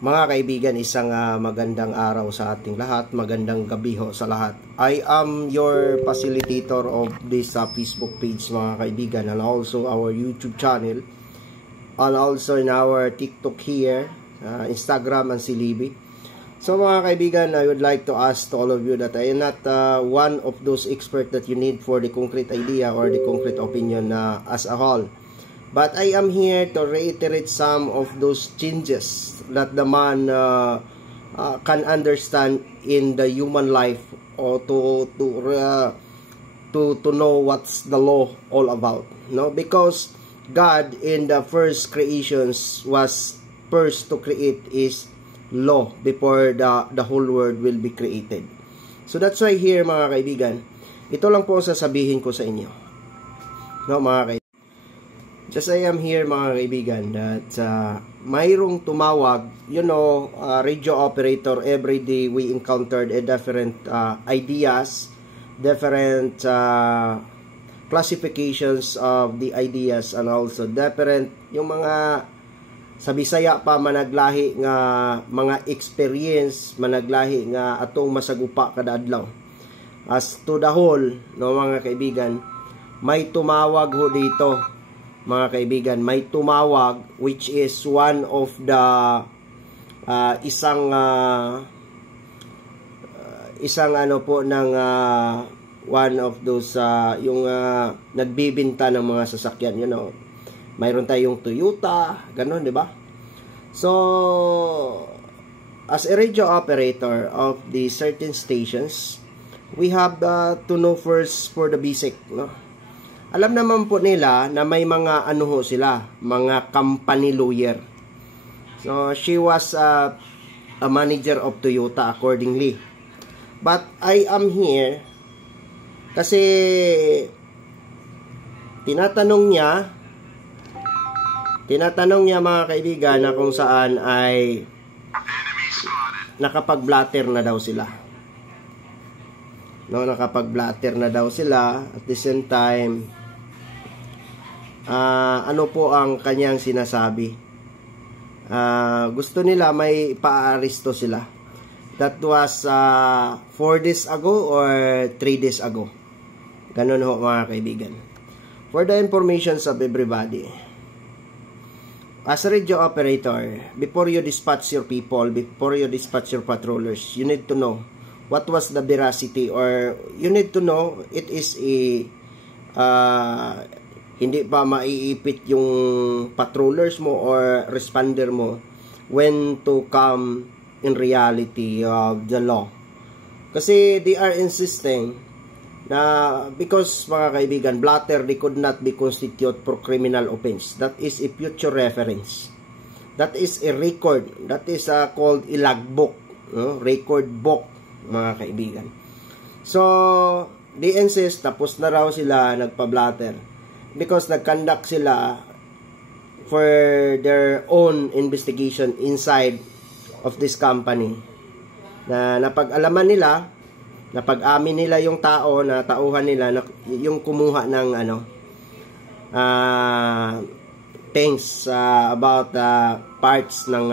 Mga kaibigan, isang magandang araw sa ating lahat, magandang gabi ho sa lahat. I am your facilitator of this Facebook page mga kaibigan, and also our YouTube channel, and also in our TikTok here, Instagram and Silibi. So mga kaibigan, I would like to ask to all of you that I am not one of those experts that you need for the concrete idea or the concrete opinion as a whole. But I am here to reiterate some of those changes that the man can understand in the human life, or to know what's the law all about. No, because God in the first creations was first to create is law before the whole world will be created. So that's why here mga kaibigan, ito lang po ang sasabihin ko sa inyo. No, mga kaibigan. Just I am here mga kaibigan that mayroong tumawag, radio operator, every day we encountered a different ideas, different classifications of the ideas, and also different yung mga sa Bisaya pa managlahi nga mga experience, managlahi nga atong masagupa kada adlaw. As to the whole, no mga kaibigan, may tumawag ho dito. Mga kaibigan, may tumawag which is one of the isang ano po ng one of those yung nagbibenta ng mga sasakyan, mayroon tayong Toyota, ganun, di ba? So as a radio operator of the certain stations, we have to know first for the basic, no? Alam naman po nila na may mga ano ho sila, mga company lawyer. So, she was a manager of Toyota accordingly. But I am here kasi tinatanong niya mga kaibigan na kung saan ay nakapag-blatter na daw sila. No, nakapag-blatter na daw sila. At the same time, ano po ang kanyang sinasabi? Gusto nila may pa-aristo sila. That was 4 days ago or 3 days ago. Ganun ho mga kaibigan. For the information of everybody, as a radio operator, before you dispatch your people, before you dispatch your patrollers, you need to know what was the veracity, or you need to know it is a hindi pa maiipit yung patrollers mo or responder mo when to come in reality of the law. Kasi they are insisting na because mga kaibigan, blatter, they could not be constitute for criminal offense. That is a future reference. That is a record. That is called a logbook, record book mga kaibigan. So they insist, tapos na raw sila nagpa-blatter because nag-conduct sila for their own investigation inside of this company, na napag-alaman nila, napag-amin nila yung tao, na tauhan nila na yung kumuha ng things about parts ng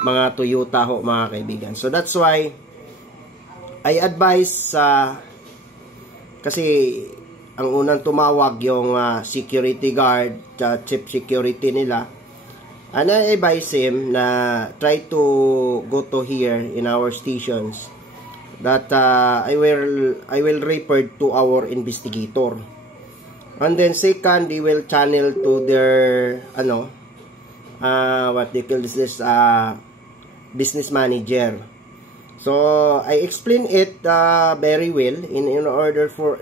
mga Toyota ho mga kaibigan. So that's why I advise kasi ang unang tumawag yung security guard, chief security nila, and I advise him na try to go to here in our stations that I will refer to our investigator, and then second, they will channel to their what they call this business manager. So I explain it very well in order for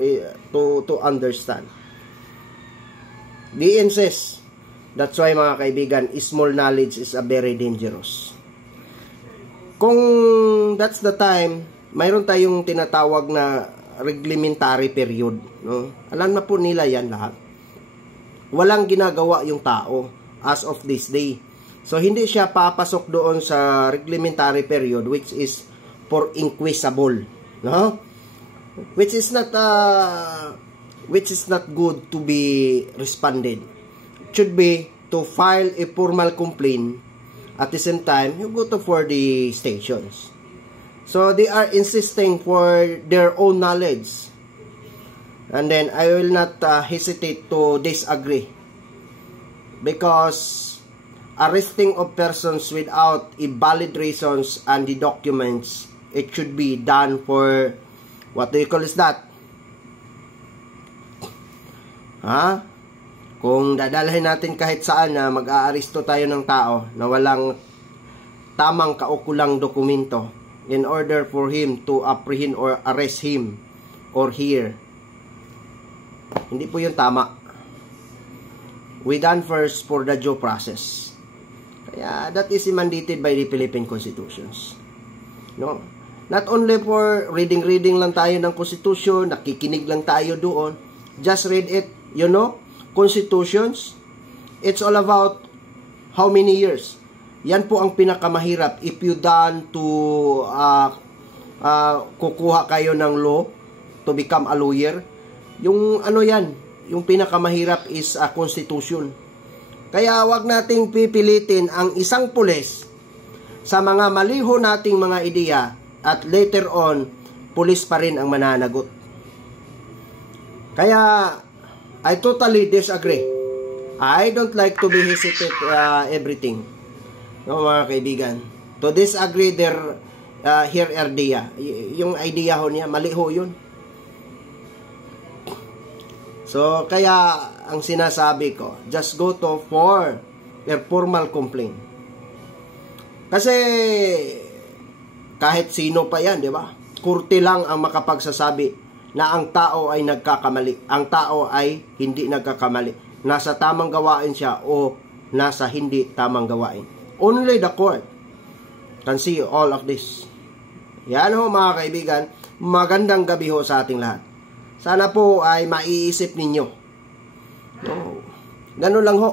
to understand. They insist. That's why mga kaibigan, small knowledge is a very dangerous. Kung that's the time, mayroon tayong tinatawag na reglementary period, no? Alam na po nila yan lahat. Walang ginagawa yung tao as of this day. So hindi siya papasok doon sa reglementary period, which is for inquisable, no? Which is not good to be responded. It should be to file a formal complaint At the same time, you go to for the stations. So they are insisting for their own knowledge. And then I will not hesitate to disagree. Because arresting of persons without a valid reasons and the documents, it should be done for, what do you call is that? Kung dadalhin natin kahit saan na mag-aaresto tayo ng tao na walang tamang kaukulang dokumento in order for him to apprehend or arrest him or here, hindi po yun tama. We done first for the due process. Kaya that is mandated by the Philippine Constitutions. No? Not only for reading lang tayo ng Constitution, nakikinig lang tayo doon. Just read it. You know, Constitutions, it's all about how many years. Yan po ang pinakamahirap. If you done to kukuha kayo ng law to become a lawyer, yung ano yan, yung pinakamahirap is a constitution. Kaya wag nating pipilitin ang isang pulis sa mga maliho nating mga ideya at later on, pulis pa rin ang mananagot. Kaya I totally disagree. I don't like to be hesitate everything. No, mga kaibigan. To disagree their here idea. Yung idea ho niya, mali ho yun. So, kaya ang sinasabi ko, just go to for a formal complaint. Kasi kahit sino pa yan, di ba? Kurte lang ang makapagsasabi na ang tao ay nagkakamali. Ang tao ay hindi nagkakamali. Nasa tamang gawain siya o nasa hindi tamang gawain. Only the court can see all of this. Yan ho mga kaibigan. Magandang gabi ho sa ating lahat. Sana po ay maiisip ninyo. No. Ganun lang ho.